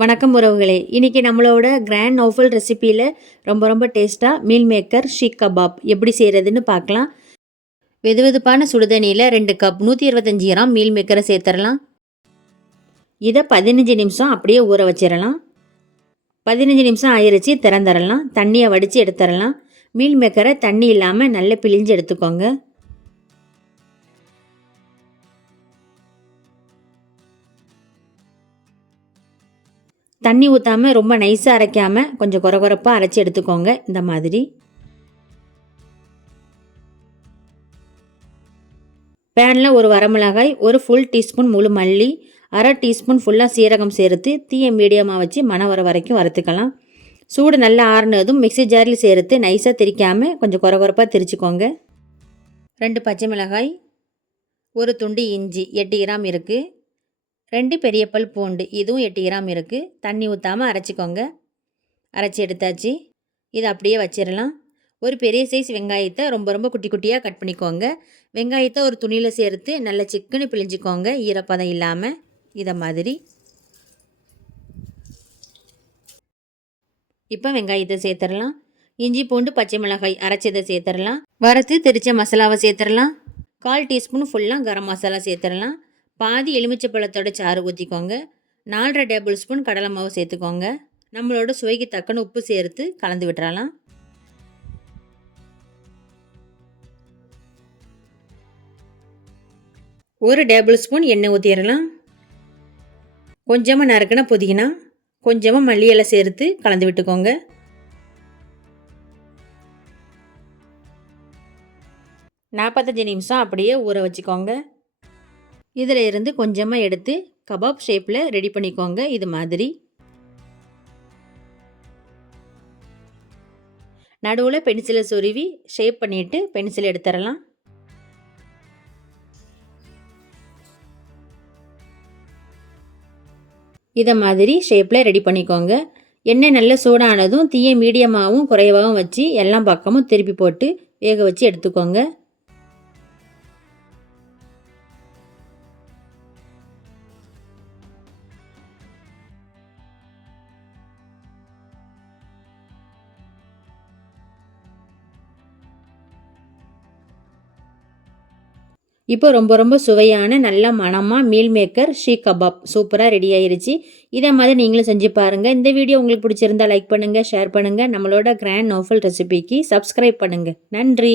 வணக்கம் உறவுகளே, இன்றைக்கி நம்மளோட கிராண்ட் நௌஃபல் ரெசிப்பியில் ரொம்ப டேஸ்ட்டாக மீல் மேக்கர் ஷீக் கபாப் எப்படி செய்கிறதுன்னு பார்க்கலாம். வெதுவெதுப்பான சுடுதண்ணியில் 2 கப் 125 கிராம் மீல் மேக்கரை சேர்த்துடலாம். இதை 15 நிமிஷம் அப்படியே ஊற வச்சிடலாம். 15 நிமிஷம் ஆயிடுச்சு, திறந்துடலாம். தண்ணியை வடித்து எடுத்துடலாம். மீல் மேக்கரை தண்ணி இல்லாமல் நல்லா பிழிஞ்சு எடுத்துக்கோங்க. தண்ணி ஊற்றாமல் ரொம்ப நைஸாக அரைக்காமல் கொஞ்சம் கொரகொரப்பாக அரைச்சி எடுத்துக்கோங்க. இந்த மாதிரி பேனில் ஒரு வரமிளகாய், ஒரு ஃபுல் டீஸ்பூன் முழு மல்லி, அரை டீஸ்பூன் ஃபுல்லாக சீரகம் சேர்த்து தீயை மீடியமாக வச்சு மணம் வர வரைக்கும் வறுத்துக்கலாம். சூடு நல்லா ஆறுனதும் மிக்ஸி ஜாரில் சேர்த்து நைஸாக திரிக்காமல் கொஞ்சம் கொரகொரப்பாக திரிச்சுக்கோங்க. 2 பச்சை மிளகாய், ஒரு துண்டு இஞ்சி 8 கிராம் இருக்குது. 2 பெரிய பல் பூண்டு, இதுவும் 8 கிராம் இருக்குது. தண்ணி ஊற்றாமல் அரைச்சிக்கோங்க. அரைச்சி எடுத்தாச்சு. இதை அப்படியே வச்சிடலாம். ஒரு பெரிய சைஸ் வெங்காயத்தை ரொம்ப குட்டி குட்டியாக கட் பண்ணிக்கோங்க. வெங்காயத்தை ஒரு துணியில் சேர்த்து நல்லா சிக்குன்னு பிழிஞ்சிக்கோங்க, ஈரப்பதம் இல்லாமல். இதை மாதிரி இப்போ வெங்காயத்தை சேர்த்துடலாம். இஞ்சி பூண்டு பச்சை மிளகாய் அரைச்சதை சேர்த்துடலாம். வறுத்து திரிச்ச மசாலாவை சேர்த்துடலாம். 1/4 டீஸ்பூன் ஃபுல்லாக கரம் மசாலா சேர்த்துடலாம். பாதி எலுமிச்சை பழத்தோட சாறு ஊற்றிக்கோங்க. 4.5 டேபிள் ஸ்பூன் கடலை மாவு சேர்த்துக்கோங்க. நம்மளோட சுவைக்கு தக்கன உப்பு சேர்த்து கலந்து விட்டுறலாம். ஒரு டேபிள் ஸ்பூன் எண்ணெய் ஊற்றிடலாம். கொஞ்சமாக நறுக்கின புதினா, கொஞ்சமாக மல்லி இலை சேர்த்து கலந்து விட்டுக்கோங்க. நாற்பத்தஞ்சு நிமிஷம் அப்படியே ஊற வச்சுக்கோங்க. இதில் இருந்து கொஞ்சமாக எடுத்து கபாப் ஷேப்பில் ரெடி பண்ணிக்கோங்க. இது மாதிரி நடுவில் பென்சிலை சொருவி ஷேப் பண்ணிவிட்டு பென்சில் எடுத்துடலாம். இதை மாதிரி ஷேப்பில் ரெடி பண்ணிக்கோங்க. எண்ணெய் நல்ல சூடானதும் தீயை மீடியமாகவும் குறைவாகவும் வச்சு எல்லா பக்கமும் திருப்பி போட்டு வேக வச்சு எடுத்துக்கோங்க. இப்போ ரொம்ப சுவையான நல்ல மணமாக மீல் மேக்கர் ஷீக் கபாப் சூப்பராக ரெடி ஆயிருச்சு. இதை மாதிரி நீங்களும் செஞ்சு பாருங்கள். இந்த வீடியோ உங்களுக்கு பிடிச்சிருந்தா லைக் பண்ணுங்கள், ஷேர் பண்ணுங்கள். நம்மளோட கிராண்ட் நௌஃபல் ரெசிபிக்கு சப்ஸ்கிரைப் பண்ணுங்கள். நன்றி.